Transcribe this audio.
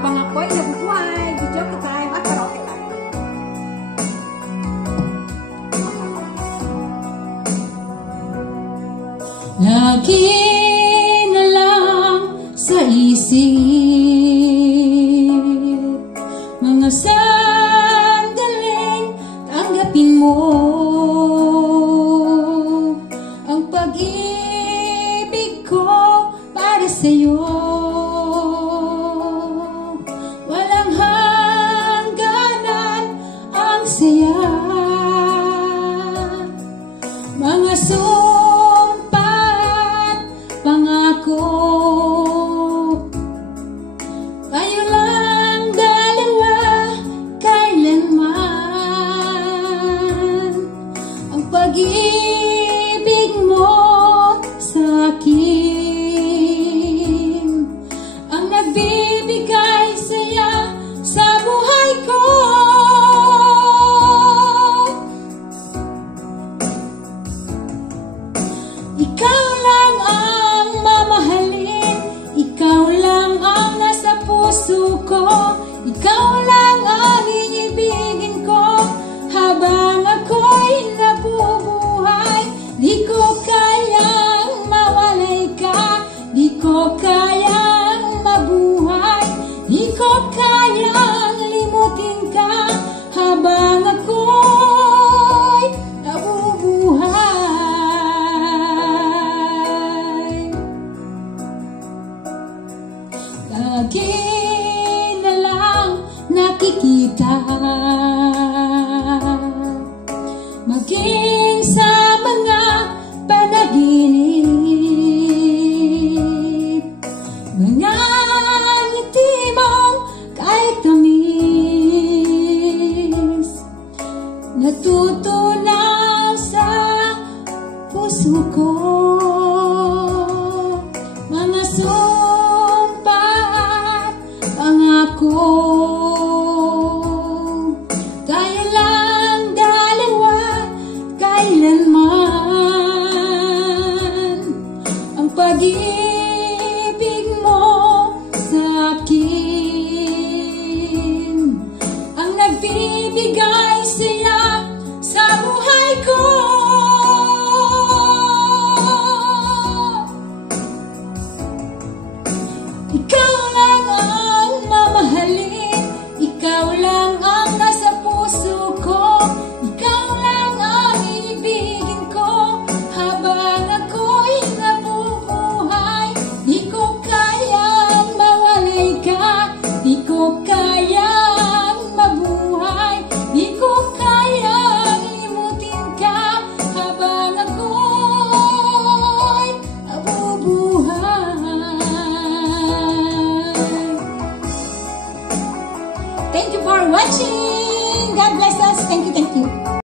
habang ako'y nabubuhay. Video ko time at karaoke time. Lagi na lang sa isip mga sandaling tanggapin mo ang pag-ibig ko para sa'yo. Walang hangganan ang saya, mga sumpa at pangako. Tayo lang dalawa kailanman, ang pag-ibig mo sa akin ang nagbibigay saya sa buhay ko. Ikaw lang ang mamahalin, ikaw lang ang nasa puso ko, ikaw lang ang iibigin ko habang ako'y nabubuhay. Di ko kayang mawalay ka, di ko kayang mabuhay, di ko kayang limutin ka habang ako'y nabubuhay. Lagi na lang nakikita, maging sa mga panaginip, mga ngiti mong kahit tamis, natutunaw sa puso ko. Mga sumpa at pangako, tayo lang dalawa kailanman, ang pag-ibig mo sa akin ang nagbibigay saya sa buhay ko. Ikaw lang ang mamahalin, ikaw lang ang nasa puso ko, ikaw lang ang iibigin ko habang ako'y nabubuhay. Di ko kayang mawalay ka, di ko kayang mabuhay, di ko kayang limutin ka habang ako'y nabubuhay. Thank you for watching. God bless us. Thank you, thank you.